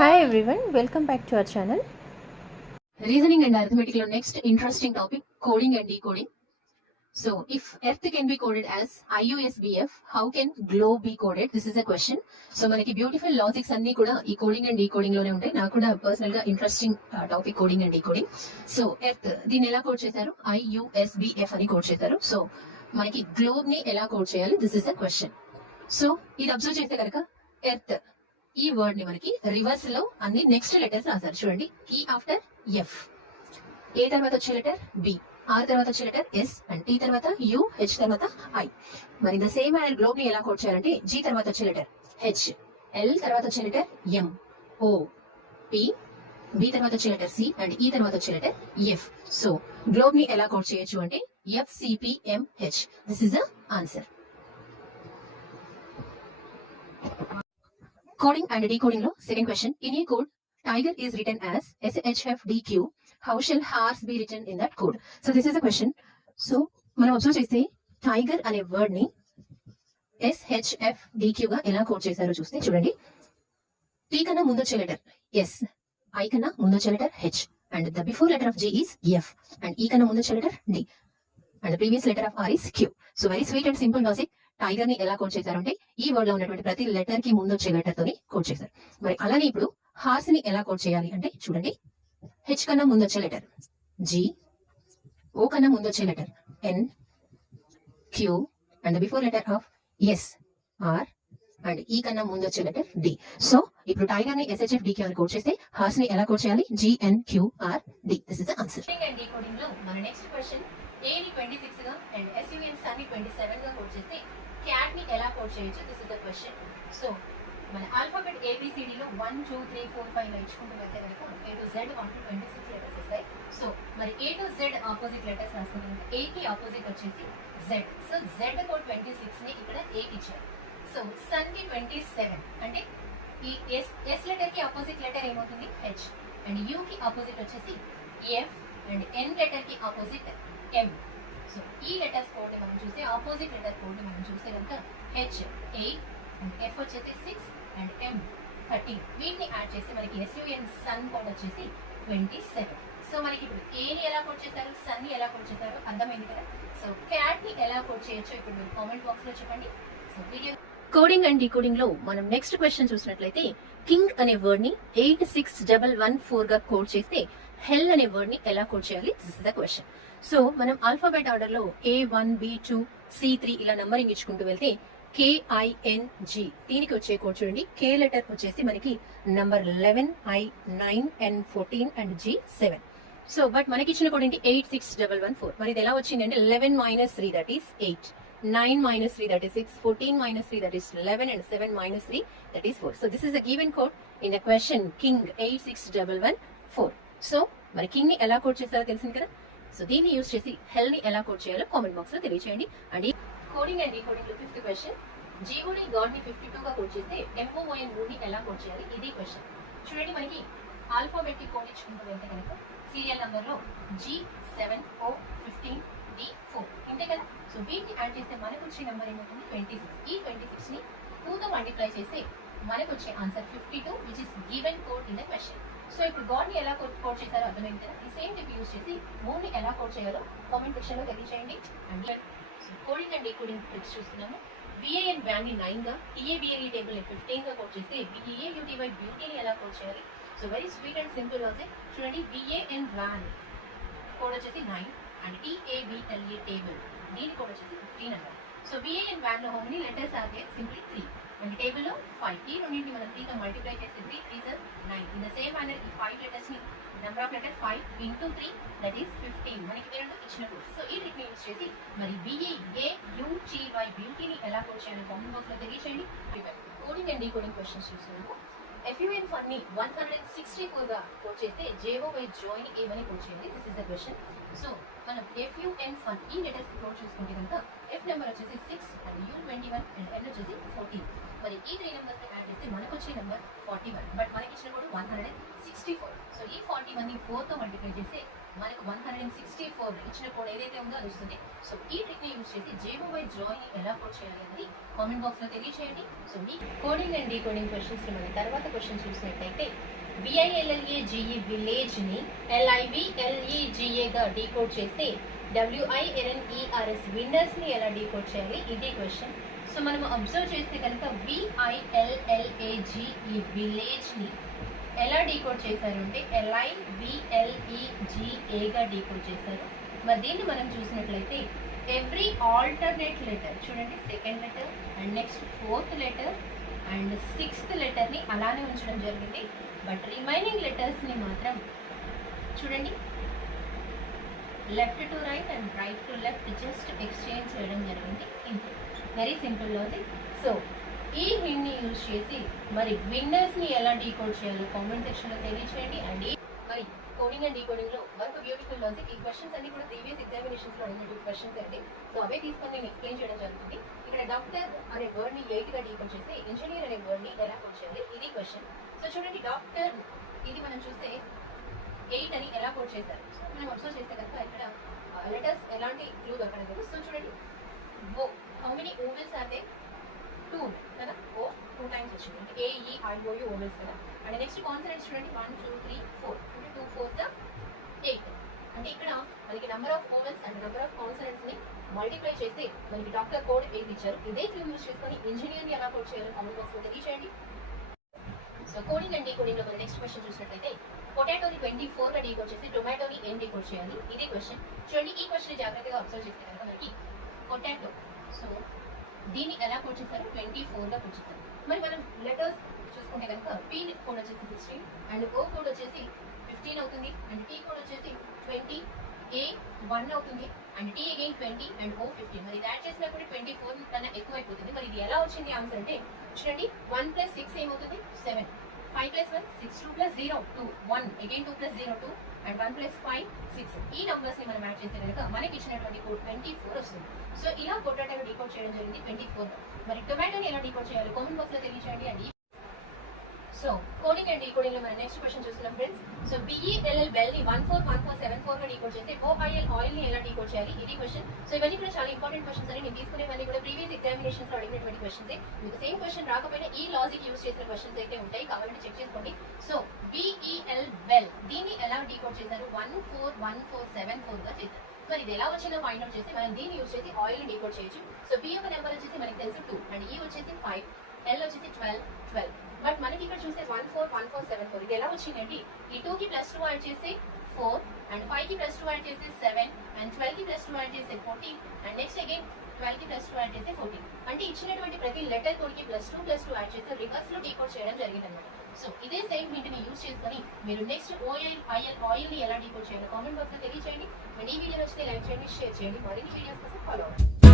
Hi everyone, welcome back to our channel. Reasoning and arithmetic lo next interesting topic, coding and decoding. So if Earth can be coded as IUSBF, how can globe be coded? This is a question. So manaki beautiful logics anni kuda ee coding and decoding lone untayi. Naaku kuda personal ga interesting topic coding and decoding. So Earth దీన్ని ఎలా code చేశారు? IUSBF అని code చేశారు. So మనకి globe ని ఎలా code చేయాలి? This is a question. So ఇది అబ్జర్వ్ చేస్తే కనుక ఎర్త్ ఈ వర్డ్ ని మనకి రివర్స్ లో అన్ని నెక్స్ట్ లెటర్స్ రాశారు. చూడండి, ఈ ఆఫ్టర్ ఎఫ్, ఏ తర్వాత వచ్చే లెటర్ బి, ఆర్ తర్వాత వచ్చే లెటర్ ఎస్, అండ్ టీ తర్వాత యు, హెచ్ తర్వాత ఐ. మరి ద సేమ్ అండ్ గ్లోబ్ ని ఎలా కోడ్ చేయాలంటే జి తర్వాత వచ్చే లెటర్ హెచ్, ఎల్ తర్వాత వచ్చే లెటర్ ఎం, ఓ, పి, బి తర్వాత వచ్చే లెటర్ సి, అండ్ ఈ తర్వాత వచ్చే లెటర్ ఎఫ్. సో గ్లోబ్ ని ఎలా కోడ్ చేయొచ్చు అంటే FCPMH. This is the answer. Coding and decoding lo second question. In a code, tiger is written as SHFDQ. How shall horse be written in that code? So this is a question. So మనం observe చేస్తే tiger అనే word ని SHFDQ గా ఎలా code చేశారో చూస్తే చూడండి, tea కన్నా ముందు వచ్చే లెటర్ ఎస్, ఐ కన్నా ముందు వచ్చే letter H, and the before letter of G is F, and E కన్నా ముందు వచ్చే letter D, and the previous letter of R is Q. So very sweet and simple logic. Tiger ని ఎలా code చేశారంటే ఈ వర్డ్ లో ఉన్నటువంటి ప్రతి లెటర్ కి ముందు వచ్చే లెటర్ తోని కోడ్ చేశారు. మరి అలానే ఇప్పుడు హార్స్ ని ఎలా కోడ్ చేయాలి అంటే చూడండి, హెచ్ కన్నా ముందు వచ్చే లెటర్ జి, ఓ కన్నా ముందు వచ్చే letter N, Q, and before letter of S, R, and E కన్నా ముందు వచ్చే లెటర్ డి. సో ఇప్పుడు టైగర్ ని SHFDQ అని కోడ్ చేస్తే హార్స్ ని ఎలా కోడ్ చేయాలి? GNQRD. This is the answer. Decoding లో మన నెక్స్ట్ క్వశ్చన్, ఏ ని 26 గా అండ్ SUN సన్ ని 27 గా కోడ్ చేస్తే క్యాట్ ని ఎలా కోడ్ చేయొచ్చు? This is the question. So మన ఆల్ఫాబెట్ ABCD లో 1 2 3 4 5 ఇచ్చుకుంటూ వెళ్తే కనుక A to Z 1 to 26 letters వస్తాయి. సో మరి A to Z opposite letters రాసుకుంటే A కి ఆపోజిట్ వచ్చేసి Z. సో Z కోడ్ 26 ని ఇక్కడ A కి ఇచ్చారు. సో సన్ కి 27 అంటే ఈ S లెటర్ కి ఆపోజిట్ లెటర్ ఏమవుతుంది? H, అండ్ U కి ఆపోజిట్ వచ్చేసి F, అండ్ N లెటర్ కి ఆపోజిట్ M. సో ఈ లెటర్స్ కోడ్ ని మనం చూస్తే ఆపోజిట్ లెటర్ కోడ్ ని మనం చూస్తే కనుక H 8, అండ్ F వచ్చేసి 6, అండ్ M 13. వీటిని యాడ్ చేస్తే మనకి SUN సన్ కోడ్ వచ్చేసి 27. సో మనకి ఇప్పుడు ఏ ని ఎలా కోడ్ చేశారు, సన్ ని ఎలా కోడ్ చేశారు అర్థమైంది కదా. సో క్యాట్ ని ఎలా కోడ్ చేయొచ్చో ఇప్పుడు మీరు కామెంట్ బాక్స్ లో చెప్పండి. So video coding and decoding లో మనం నెక్స్ట్ క్వశ్చన్ చూసినట్లయితే, కింగ్ అనే వర్డ్ ని 86114 గా కోడ్ చేస్తే హెల్ అనే వర్డ్ ని ఎలా కోడ్ చేయాలి? This is the question. So మనం ఆల్ఫాబెట్ ఆర్డర్ లో A1 B2 C3 ఇలా నంబరింగ్ ఇచ్చుకుంటూ వెళ్తే KING దీనికి వచ్చే కోడ్ చూడండి, K లెటర్ వచ్చేసి మనకి number 11, I 9, N 14, and G 7. So but మనకి ఇచ్చిన కోడ్ ఏంటి? 86114. మరి ఇది ఎలా వచ్చింది అంటే 11 - 3 that is 8, 9 - 3 that is 6, 14 - 3 that is 11, and 7 - 3 that is 4. So this is the given code in the question king 86114. So మరి కింగ్ ని ఎలా కోడ్ చేస్తారో తెలిసింది కదా. సో దీన్ని యూజ్ చేసి హెల్ ని ఎలా కోడ్ చేయాలో కామెంట్ బాక్స్ లో తెలియచేయండి. అండ్ ఈ కోడింగ్ అండ్ డీకోడింగ్ లో ఫిఫ్త్ క్వశ్చన్, GOD గాడ్ ని 52 గా కోడ్ చేస్తే MON ని ఎలా కోడ్ చేయాలి? ఇది క్వశ్చన్. చూడండి, మనకి ఆల్ఫాబెట్ కి కోడ్ ఇచ్చుకుంటూ వెళ్తే కనుక సీరియల్ నంబర్ లో G7O15D4 ఇంతే కదా. సో వీటిని యాడ్ చేస్తే మనకు వచ్చే నెంబర్ ఏమవుతుంది? 26. ఈ 26 ని 2 తో మల్టిప్లై చేస్తే మనకు వచ్చే answer 52, which is given code in the question. So ఇప్పుడు గాడ్ ని ఎలా కోడ్ చేస్తారో అర్థమైంది కదా. ఈ సేమ్ టిప్ యూజ్ చేసి మూన్ ని ఎలా కోడ్ చేయాలో కామెంట్ సెక్షన్ లో తెలియజేయండి. And coding and decoding tricks చూస్తున్నాము. VAN వ్యాన్ ని 9 గా, TABLE టేబుల్ ని 15 గా కోడ్ చేస్తే BEAUTY బ్యూటీ ని ఎలా కోడ్ చేయాలి? So very sweet and simple logic. చూడండి, VAN వ్యాన్ కోడ్ వచ్చేసి 9, అండ్ TABLE టేబుల్ దీని కోడ్ వచ్చేసి 15 అన్నారు. సో VAN వ్యాన్ లో how many letters are there? Simply 3, and table లో 5. ఈ రెండింటిని మనం 3 తో మల్టిప్లై చేస్తే 3 3 is 9. In the same manner ఈ 5 లెటర్స్ ని number of letters 5 into 3 that is 15. మనకి రెండు ఇచ్చిన కోడ్. సో ఈ ట్రిక్ ని యూజ్ చేసి మరి BEAUTY బ్యూటీని ఎలా కోడ్ చేయాలి కామెంట్ బాక్స్ లో తెలియచేయండి. కోడింగ్ అండ్ డీకోడింగ్ క్వశ్చన్స్ చూస్తున్నాము. FUN ఫన్ ని 164 గా కోడ్ చేస్తే JOY జాయిన్ ఏమని కోడ్ చేయండి? This is the question. So మనం FUN ఫన్ ఈ లెటర్స్ కోడ్ చూసుకుంటే కనుక F నెంబర్ వచ్చేసి 6, అండ్ U21, అండ్ N వచ్చేసి 14. మరి ఈ 3 నెంబర్స్ యాడ్ చేస్తే మనకు వచ్చే నెంబర్ 41, బట్ మనకి ఇచ్చిన కోడ్ 164. సో ఈ 41 ని 4 తో మల్టిప్లై చేస్తే మనకు 164 ఇచ్చిన కోడ్ ఏదైతే ఉందో అది వస్తుంది. సో ఈ ట్రిక్ ని యూజ్ చేసి JOY జాయ్ ని ఎలా కోడ్ చేయాలి అనేది కామెంట్ బాక్స్ లో తెలియజేయండి. So me coding and decoding questions ని మనం తర్వాత క్వశ్చన్ చూసినట్లయితే VILLAGE విలేజ్ ని LIVLEGA గా డీకోడ్ చేస్తే WINNERS విన్నర్స్ ని ఎలా డీకోడ్ చేయాలి ఇది క్వశ్చన్. సో మనం అబ్జర్వ్ చేస్తే కనుక VILLAGE ఈ విలేజ్ ని ఎలా డీకోడ్ చేశారు అంటే LIVLEGA గా డీకోడ్ చేశారు. మరి దీన్ని మనం చూసినట్లయితే ఎవ్రీ ఆల్టర్నేట్ లెటర్ చూడండి, second letter and next fourth letter and sixth letter ని అలానే ఉంచడం జరిగింది. బట్ రిమైనింగ్ లెటర్స్ ని మాత్రం చూడండి left to right and right to left just exchange చేయడం జరిగింది. ఇంతే, వెరీ సింపుల్ లాజిక్. సో ఈ హింట్ ని యూజ్ చేసి మరి విన్నర్స్ ని ఎలా డీకోడ్ చేయాలో కామెంట్ సెక్షన్ లో తెలియచేయండి. అండ్ మరి కోడింగ్ అండ్ డీకోడింగ్ లో మరొక బ్యూటిఫుల్ లాజిక్. ఈ క్వశ్చన్స్ అన్ని కూడా ప్రీవియస్ ఎగ్జామినేషన్స్ లో అడిగినటువంటి క్వశ్చన్స్ అండి. సో అవే తీసుకొని నేను ఎక్స్ప్లెయిన్ చేయడం జరుగుతుంది. ఇక్కడ డాక్టర్ అనే వర్డ్ ని 8 గా డీకోడ్ చేసి ఇంజనీర్ అనే వర్డ్ ని ఎలా కోడ్ చేయాలి ఇది క్వశ్చన్. సో చూడండి, డాక్టర్ ఇది మనం చూస్తే 8 అని ఎలా కోడ్ చేశారు. సో మనం అబ్జర్వ్ చేస్తే కనుక ఇక్కడ లెటర్స్ ఎలాంటి క్లూ దొరకడం లేదు. సో చూడండి, O how many vowels are they? 2 కదా, ఓ 2 టైమ్స్ వచ్చింది అంటే AEIOU ఓవెల్స్ కదా. అండ్ నెక్స్ట్ కాన్సనెంట్స్ చూడండి 1 2 3 4 అంటే 2 4 8 అంటే ఇక్కడ మనకి number of vowels and number of consonants ని మల్టిప్లై చేస్తే మనకి డాక్టర్ కోడ్ 8 ఇచ్చారు. ఇదే క్లూ యూజ్ చేసుకొని ఇంజనీర్ ని ఎలా కోడ్ చేయాలో కామెంట్ బాక్స్ లో తెలియజేయండి. సో కోడింగ్ అండ్ డీకోడింగ్ లో మన నెక్స్ట్ క్వశ్చన్ చూసినట్లయితే పొటాటోని 24 గా డీకోడ్ చేసి టొమాటోని ఏం డీకోడ్ చేయాలి ఇది క్వశ్చన్. చూడండి, ఈ క్వశ్చన్ జాగ్రత్తగా అబ్జర్వ్ చేస్తే కనుక మనకి పొటాటో, సో దీన్ని ఎలా కోడ్ చేశారు? 24 గా కోడ్ చేశారు. మరి మనం లెటర్స్ చూసుకుంటే కనుక P కోడ్ వచ్చేసి 16 అండ్ O కోడ్ వచ్చేసి 15 అవుతుంది అండ్ T కోడ్ వచ్చేసి 20, A 1 అవుతుంది and T again 20 and O 15. మరి ఇది యాడ్ చేసినా కూడా 24 కన్నా ఎక్కువ అయిపోతుంది. మరి ఇది ఎలా వచ్చింది ఆన్సర్ అంటే చూడండి, 1 + 6 ఏమవుతుంది? 7, 5 + 1 6, 2 + 0 2, 1 అగైన్ 2 + 0 2 అండ్ 1 + 5 6. ఈ నంబర్స్ ని మనం యాడ్ చేస్తే కనుక మనకి ఇచ్చినటువంటి కోడ్ 24 వస్తుంది. సో ఇలా పొటాటోని డీకోడ్ చేయడం జరిగింది 24. మరి టొమాటోని ఎలా డీకోడ్ చేయాలి కామెంట్ బాక్స్ లో తెలియజేయండి. అండి సో కోడింగ్ అండ్ డీకోడింగ్ లో మనం నెక్స్ట్ క్వశ్చన్ చూస్తున్నాం ఫ్రెండ్స్. సో BELL బెల్ ని 141474 గా డీకోడ్ చేస్తే OIL ఆయిల్ ని ఎలా డీకోడ్ చేయాలి ఇది క్వశ్చన్. సో ఇవన్నీ కూడా చాలా ఇంపార్టెంట్ క్వశ్చన్స్ అని నేను తీసుకునేవన్నీ కూడా ప్రీవియస్ ఎగ్జామినేషన్స్ లో అడిగినటువంటి క్వశ్చన్స్. మీకు సేమ్ క్వశ్చన్ రాకపోయినా ఈ లాజిక్ యూజ్ చేసిన క్వశ్చన్స్ అయితే ఉంటాయి, కాబట్టి చెక్ చేసుకోండి. సో BEL బెల్ దీన్ని ఎలా డీకోడ్ చేశారు? 141474 గా చేశారు. మరి ఇది ఎలా వచ్చిందో ఫైండ్ అవుట్ చేసి మనం దీన్ని యూజ్ చేసి ఆయిల్ ని డీకోడ్ చేయొచ్చు. సో B యొక్క నెంబర్ వచ్చేసి మనకి తెలుసు 2 అండ్ E వచ్చేసి 5, L వచ్చేసి 12. బట్ మనకి ఇక్కడ చూస్తే 141474 ఇది ఎలా వచ్చిందండి? ఈ 2 కి +2 యాడ్ చేస్తే 4 అండ్ 5 కి +2 యాడ్ చేస్తే 7 అండ్ 12 కి +2 యాడ్ చేస్తే 14 అండ్ నెక్స్ట్ అగైన్ 12 కి +2 యాడ్ చేస్తే 14. అంటే ఇచ్చినటువంటి ప్రతి లెటర్ కోడ్ కి +2 యాడ్ చేస్తే రివర్స్ లో డీకోడ్ చేయడం జరిగింది అన్నమాట. సో ఇదే సేమ్ వీటిని యూజ్ చేసుకొని మీరు నెక్స్ట్ OIL ఆయిల్ ని ఎలా డీకోడ్ చేయాలో కామెంట్ బాక్స్ లో తెలియజేయండి. అండ్ ఈ వీడియో నచ్చితే లైక్ చేయండి, షేర్ చేయండి. మరిన్ని వీడియోస్ కోసం ఫాలో అవ్వండి.